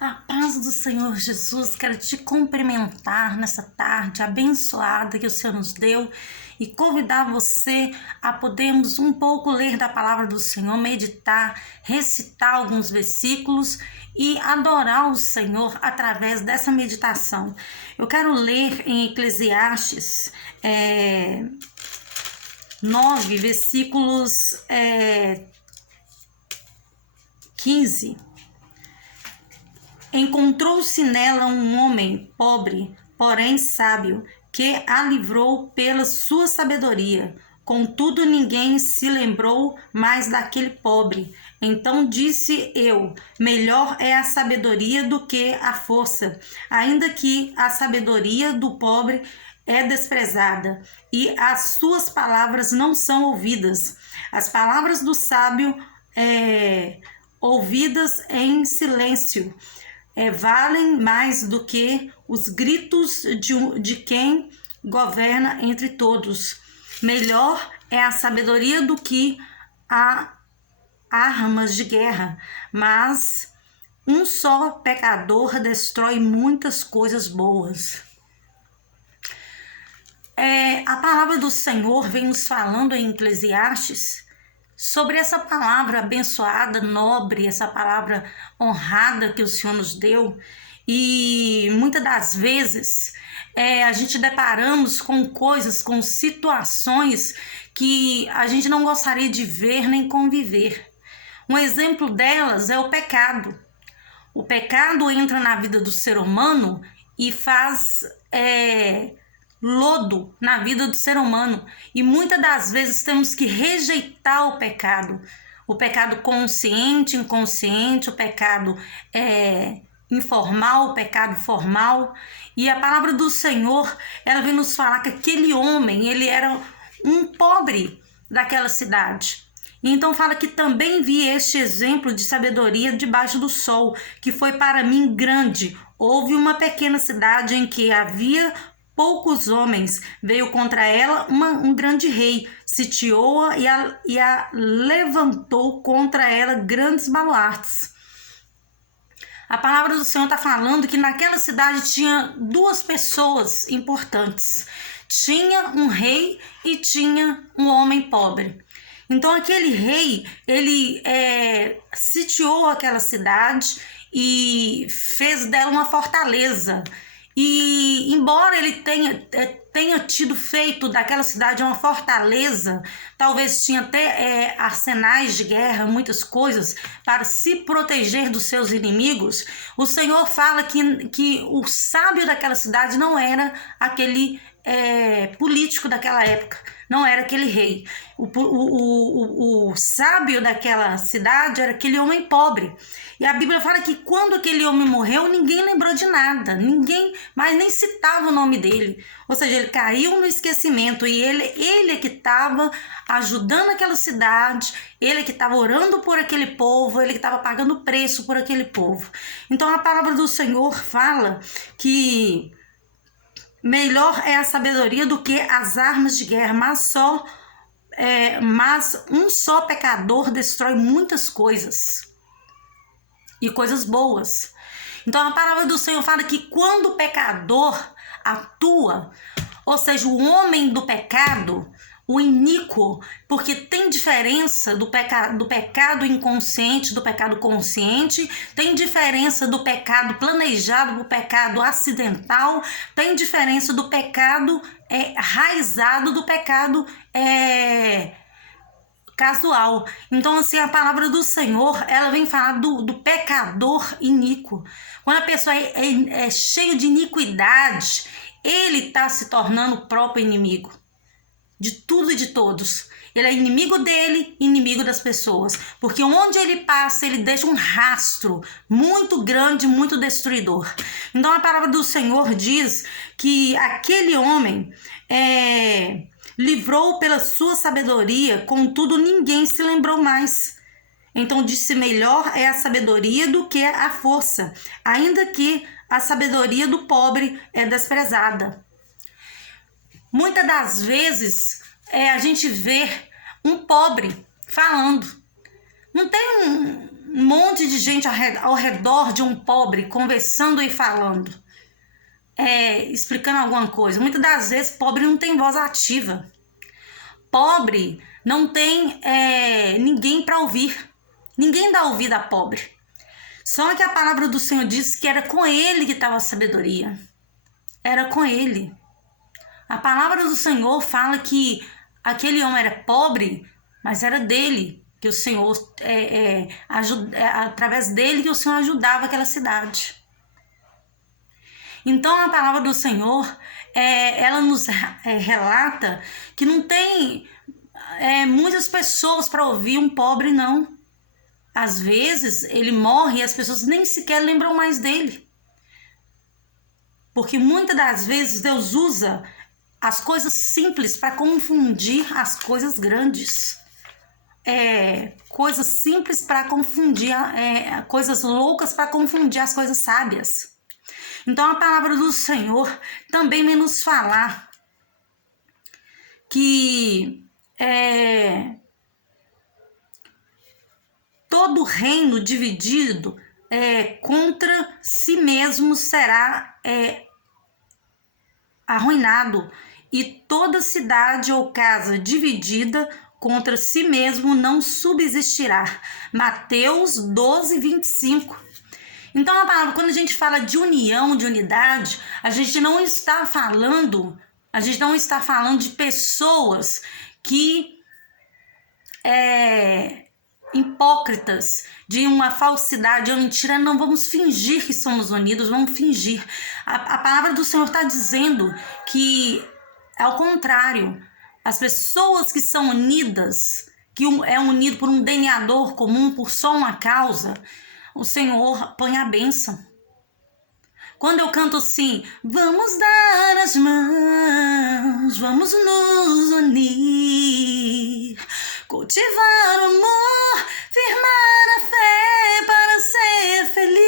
A paz do Senhor Jesus, quero te cumprimentar nessa tarde abençoada que o Senhor nos deu e convidar você a podermos um pouco ler da palavra do Senhor, meditar, recitar alguns versículos e adorar o Senhor através dessa meditação. Eu quero ler em Eclesiastes 9, versículos 15. Encontrou-se nela um homem pobre, porém sábio, que a livrou pela sua sabedoria. Contudo, ninguém se lembrou mais daquele pobre. Então disse eu: melhor é a sabedoria do que a força, ainda que a sabedoria do pobre é desprezada, e as suas palavras não são ouvidas. As palavras do sábio ouvidas em silêncio valem mais do que os gritos de quem governa entre todos. Melhor é a sabedoria do que a armas de guerra, mas um só pecador destrói muitas coisas boas. A palavra do Senhor vem nos falando em Eclesiastes sobre essa palavra abençoada, nobre, essa palavra honrada que o Senhor nos deu. E muitas das vezes a gente deparamos com coisas, com situações que a gente não gostaria de ver nem conviver. Um exemplo delas é o pecado. O pecado entra na vida do ser humano e faz lodo na vida do ser humano, e muitas das vezes temos que rejeitar o pecado consciente, inconsciente, o pecado informal, o pecado formal. E a palavra do Senhor, ela vem nos falar que aquele homem, ele era um pobre daquela cidade. E então fala que também vi este exemplo de sabedoria debaixo do sol, que foi para mim grande. Houve uma pequena cidade em que havia poucos homens, veio contra ela um grande rei, sitiou-a e a levantou contra ela grandes baluartes. A palavra do Senhor está falando que naquela cidade tinha duas pessoas importantes. Tinha um rei e tinha um homem pobre. Então aquele rei, ele sitiou aquela cidade e fez dela uma fortaleza. E embora ele tenha tido feito daquela cidade uma fortaleza, talvez tinha até arsenais de guerra, muitas coisas para se proteger dos seus inimigos, o Senhor fala que o sábio daquela cidade não era aquele político daquela época, não era aquele rei. O sábio daquela cidade era aquele homem pobre. E a Bíblia fala que quando aquele homem morreu, ninguém lembrou de nada, ninguém mais nem citava o nome dele. Ou seja, ele caiu no esquecimento, e ele é que estava ajudando aquela cidade, ele é que estava orando por aquele povo, ele que estava pagando preço por aquele povo. Então a palavra do Senhor fala que melhor é a sabedoria do que as armas de guerra, mas um só pecador destrói muitas coisas e coisas boas. Então a palavra do Senhor fala que quando o pecador atua, ou seja, o homem do pecado, o iníquo, porque tem diferença do pecado inconsciente, do pecado consciente, tem diferença do pecado planejado, do pecado acidental, tem diferença do pecado raizado, do pecado casual. Então, assim, a palavra do Senhor, ela vem falar do pecador iníquo. Quando a pessoa é cheia de iniquidade, ele está se tornando o próprio inimigo de tudo e de todos. Ele é inimigo dele, inimigo das pessoas, porque onde ele passa, ele deixa um rastro muito grande, muito destruidor. Então a palavra do Senhor diz que aquele homem livrou pela sua sabedoria, contudo ninguém se lembrou mais. Então disse: melhor é a sabedoria do que a força, ainda que a sabedoria do pobre é desprezada. Muitas das vezes a gente vê um pobre falando. Não tem um monte de gente ao redor de um pobre, conversando e falando, explicando alguma coisa. Muitas das vezes, pobre não tem voz ativa. Pobre não tem ninguém para ouvir. Ninguém dá ouvido a pobre. Só que a palavra do Senhor diz que era com ele que estava a sabedoria. Era com ele. A palavra do Senhor fala que aquele homem era pobre, mas era dele que o Senhor, através dele que o Senhor ajudava aquela cidade. Então a palavra do Senhor, ela nos relata que não tem muitas pessoas para ouvir um pobre, não. Às vezes ele morre e as pessoas nem sequer lembram mais dele. Porque muitas das vezes Deus usa as coisas simples para confundir as coisas grandes. Coisas simples para confundir, coisas loucas para confundir as coisas sábias. Então a palavra do Senhor também vem nos falar que todo reino dividido contra si mesmo será arruinado, e toda cidade ou casa dividida contra si mesmo não subsistirá. Mateus 12, 25. Então, a palavra, quando a gente fala de união, de unidade, a gente não está falando de pessoas que hipócritas, de uma falsidade ou mentira. Não vamos fingir que somos unidos, vamos fingir. A palavra do Senhor está dizendo que, ao contrário, as pessoas que são unidas, que é unido por um denominador comum, por só uma causa, o Senhor põe a bênção. Quando eu canto assim, vamos dar as mãos, vamos nos unir, cultivar o amor, firmar a fé para ser feliz.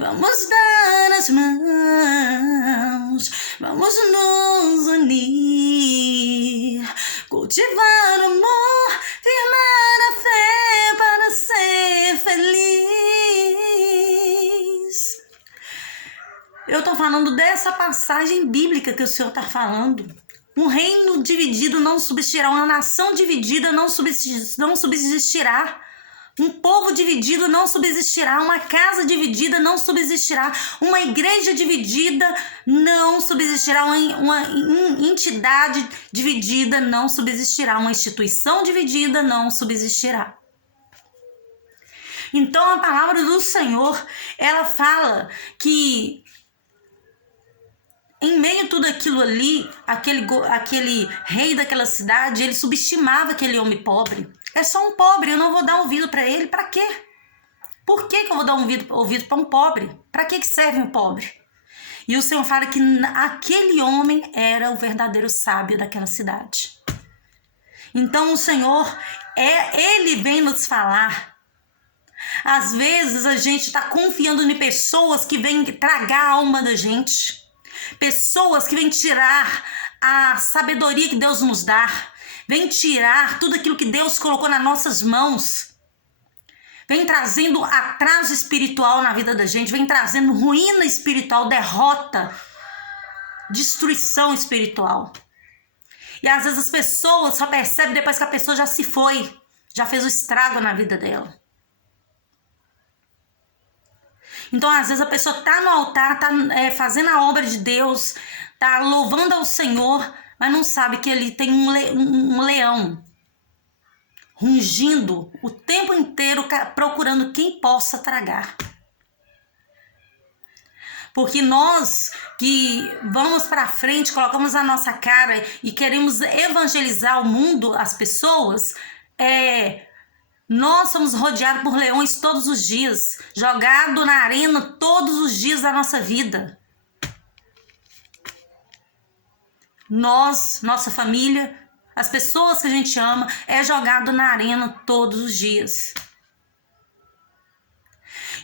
Vamos dar as mãos, vamos nos unir, cultivar o amor, firmar a fé para ser feliz. Eu estou falando dessa passagem bíblica que o Senhor está falando. Um reino dividido não subsistirá, uma nação dividida não subsistirá, um povo dividido não subsistirá, uma casa dividida não subsistirá, uma igreja dividida não subsistirá, uma entidade dividida não subsistirá, uma instituição dividida não subsistirá. Então a palavra do Senhor, ela fala que em meio a tudo aquilo ali, aquele rei daquela cidade, ele subestimava aquele homem pobre. É só um pobre, eu não vou dar ouvido para ele. Para quê? Por que eu vou dar ouvido para um pobre? Para que serve um pobre? E o Senhor fala que aquele homem era o verdadeiro sábio daquela cidade. Então o Senhor, ele vem nos falar. Às vezes a gente está confiando em pessoas que vêm tragar a alma da gente. Pessoas que vêm tirar a sabedoria que Deus nos dá, vêm tirar tudo aquilo que Deus colocou nas nossas mãos, vem trazendo atraso espiritual na vida da gente, vem trazendo ruína espiritual, derrota, destruição espiritual. E às vezes as pessoas só percebem depois que a pessoa já se foi, já fez o estrago na vida dela. Então, às vezes, a pessoa está no altar, está fazendo a obra de Deus, está louvando ao Senhor, mas não sabe que ali tem um leão rugindo o tempo inteiro, procurando quem possa tragar. Porque nós que vamos para frente, colocamos a nossa cara e queremos evangelizar o mundo, as pessoas, nós somos rodeados por leões todos os dias, jogados na arena todos os dias da nossa vida. Nós, nossa família, as pessoas que a gente ama, jogado na arena todos os dias.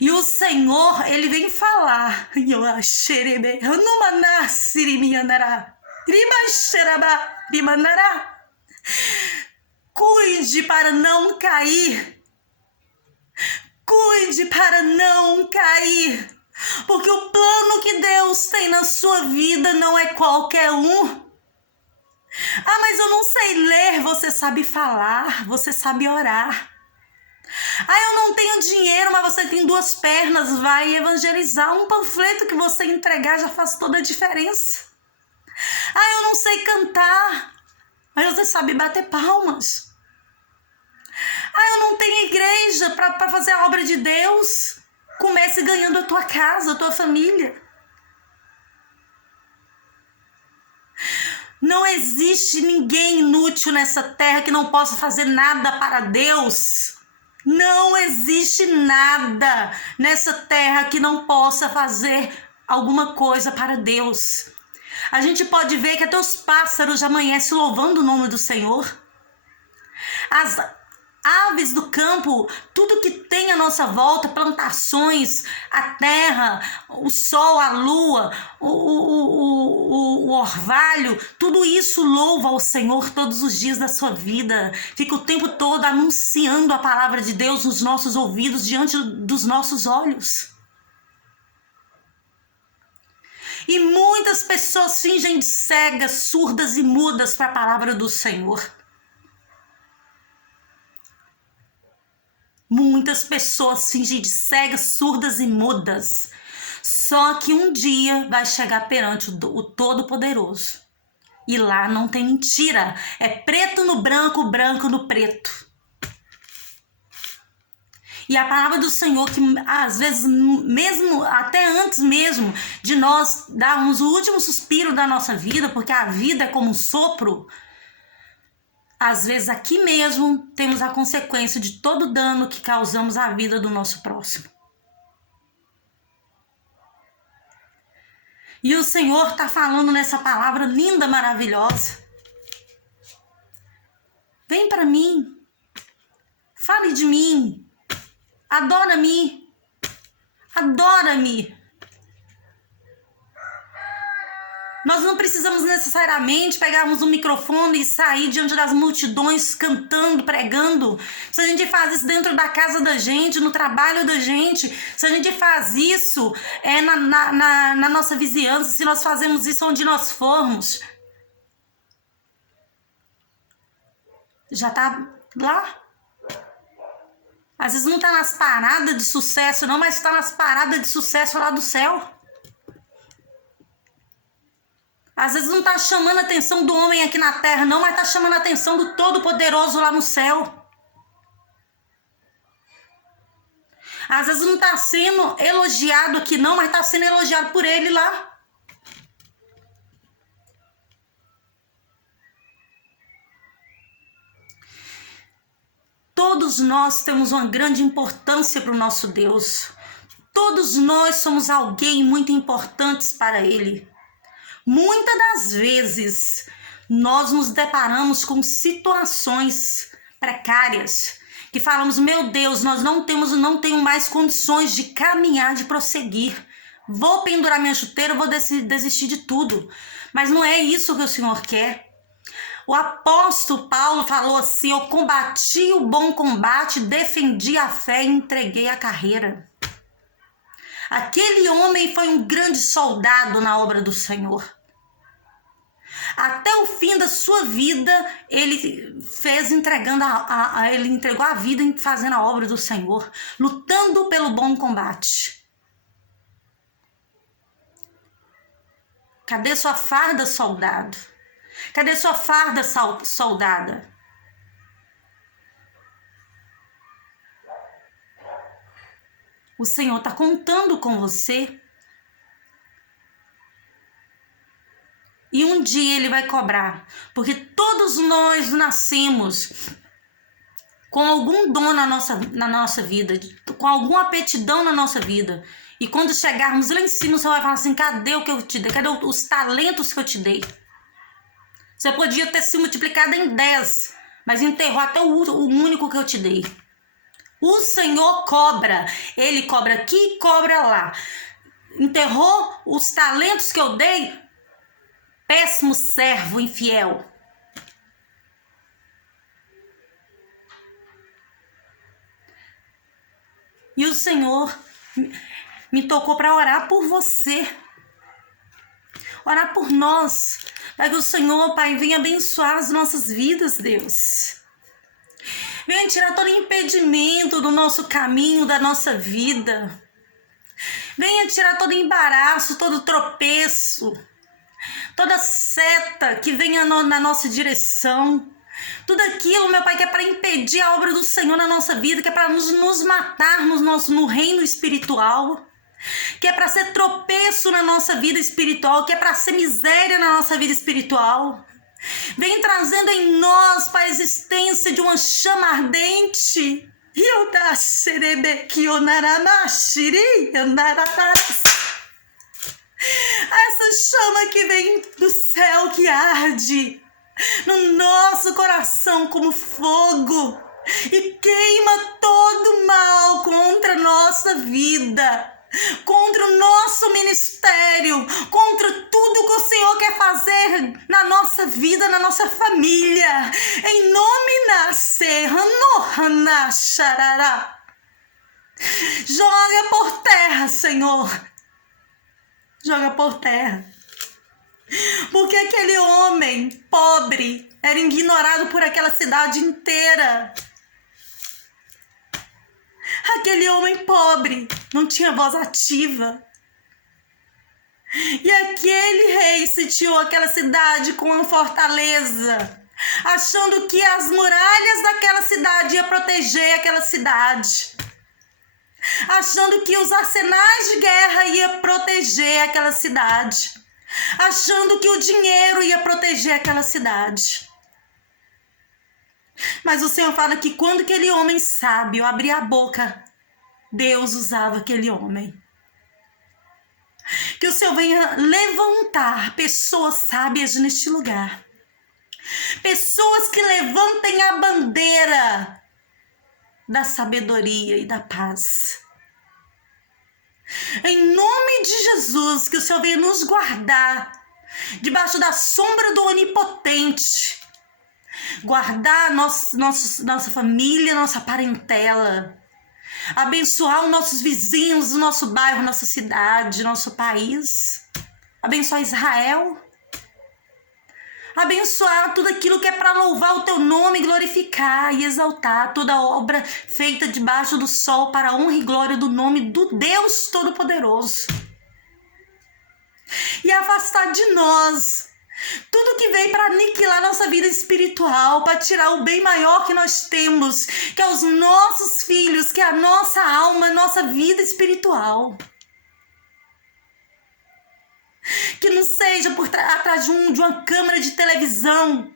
E o Senhor, ele vem falar. Cuide para não cair. Cuide para não cair. Porque o plano que Deus tem na sua vida não é qualquer um. Ah, mas eu não sei ler. Você sabe falar, você sabe orar. Ah, eu não tenho dinheiro, mas você tem 2 pernas. Vai evangelizar. Um panfleto que você entregar já faz toda a diferença. Ah, eu não sei cantar, mas você sabe bater palmas. Ah, eu não tenho igreja para fazer a obra de Deus. Comece ganhando a tua casa, a tua família. Não existe ninguém inútil nessa terra que não possa fazer nada para Deus. Não existe nada nessa terra que não possa fazer alguma coisa para Deus. A gente pode ver que até os pássaros já amanhecem louvando o nome do Senhor. As aves do campo, tudo que tem à nossa volta, plantações, a terra, o sol, a lua, o orvalho, tudo isso louva ao Senhor todos os dias da sua vida. Fica o tempo todo anunciando a palavra de Deus nos nossos ouvidos, diante dos nossos olhos. E muitas pessoas fingem de cegas, surdas e mudas para a palavra do Senhor. Muitas pessoas fingem de cegas, surdas e mudas. Só que um dia vai chegar perante o Todo-Poderoso. E lá não tem mentira. É preto no branco, branco no preto. E a palavra do Senhor, que às vezes, mesmo até antes mesmo de nós darmos o último suspiro da nossa vida, porque a vida é como um sopro, às vezes aqui mesmo temos a consequência de todo o dano que causamos à vida do nosso próximo. E o Senhor está falando nessa palavra linda, maravilhosa. Vem para mim, fale de mim. Adora-me, adora-me. Nós não precisamos necessariamente pegarmos um microfone e sair diante das multidões cantando, pregando. Se a gente faz isso dentro da casa da gente, no trabalho da gente, se a gente faz isso na nossa vizinhança, se nós fazemos isso onde nós formos, já tá lá. Às vezes não está nas paradas de sucesso não, mas está nas paradas de sucesso lá do céu. Às vezes não está chamando a atenção do homem aqui na terra não, mas está chamando a atenção do Todo-Poderoso lá no céu. Às vezes não está sendo elogiado aqui não, mas está sendo elogiado por ele lá. Todos nós temos uma grande importância para o nosso Deus. Todos nós somos alguém muito importantes para Ele. Muitas das vezes nós nos deparamos com situações precárias que falamos, meu Deus, nós não tenho mais condições de caminhar, de prosseguir. Vou pendurar minha chuteira, vou desistir de tudo. Mas não é isso que o Senhor quer. O apóstolo Paulo falou assim, eu combati o bom combate, defendi a fé e entreguei a carreira. Aquele homem foi um grande soldado na obra do Senhor. Até o fim da sua vida, ele ele entregou a vida fazendo a obra do Senhor, lutando pelo bom combate. Cadê sua farda, soldado? Cadê sua farda, soldada? O Senhor está contando com você. E um dia Ele vai cobrar. Porque todos nós nascemos com algum dom na nossa vida, com alguma aptidão na nossa vida. E quando chegarmos lá em cima, você vai falar assim, cadê o que eu te dei? Cadê os talentos que eu te dei? Você podia ter se multiplicado em 10, mas enterrou até o único que eu te dei. O Senhor cobra. Ele cobra aqui e cobra lá. Enterrou os talentos que eu dei? Péssimo servo infiel. E o Senhor me tocou para orar por você. Orar por nós. Para que o Senhor, Pai, venha abençoar as nossas vidas, Deus. Venha tirar todo impedimento do nosso caminho, da nossa vida. Venha tirar todo embaraço, todo tropeço, toda seta que venha na nossa direção. Tudo aquilo, meu Pai, que é para impedir a obra do Senhor na nossa vida, que é para nos matar no reino espiritual, que é para ser tropeço na nossa vida espiritual, que é para ser miséria na nossa vida espiritual. Vem trazendo em nós, Pai, a existência de uma chama ardente. Essa chama que vem do céu, que arde no nosso coração como fogo e queima todo mal contra a nossa vida, contra o nosso ministério, contra tudo que o Senhor quer fazer na nossa vida, na nossa família. Em nome nascerá. Joga por terra, Senhor. Joga por terra. Porque aquele homem pobre era ignorado por aquela cidade inteira. Aquele homem pobre não tinha voz ativa. E aquele rei sitiou aquela cidade com uma fortaleza, achando que as muralhas daquela cidade iam proteger aquela cidade. Achando que os arsenais de guerra iam proteger aquela cidade. Achando que o dinheiro ia proteger aquela cidade. Mas o Senhor fala que quando aquele homem sábio abria a boca, Deus usava aquele homem. Que o Senhor venha levantar pessoas sábias neste lugar. Pessoas que levantem a bandeira da sabedoria e da paz. Em nome de Jesus, que o Senhor venha nos guardar debaixo da sombra do Onipotente. Guardar nossa família, nossa parentela. Abençoar os nossos vizinhos, o nosso bairro, nossa cidade, nosso país. Abençoar Israel. Abençoar tudo aquilo que é para louvar o teu nome, glorificar e exaltar toda obra feita debaixo do sol para a honra e glória do nome do Deus Todo-Poderoso. E afastar de nós tudo que vem para aniquilar nossa vida espiritual, para tirar o bem maior que nós temos, que é os nossos filhos, que é a nossa alma, a nossa vida espiritual. Que não seja atrás de uma câmera de televisão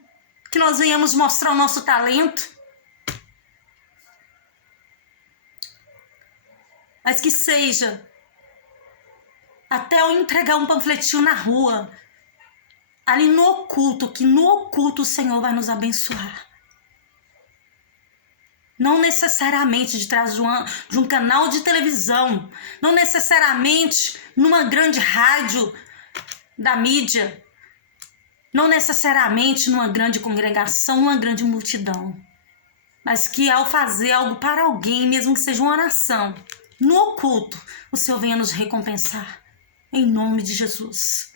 que nós venhamos mostrar o nosso talento. Mas que seja até eu entregar um panfletinho na rua, ali no oculto, que no oculto o Senhor vai nos abençoar. Não necessariamente de trás de um canal de televisão, não necessariamente numa grande rádio da mídia, não necessariamente numa grande congregação, uma grande multidão, mas que ao fazer algo para alguém, mesmo que seja uma oração, no oculto, o Senhor venha nos recompensar, em nome de Jesus.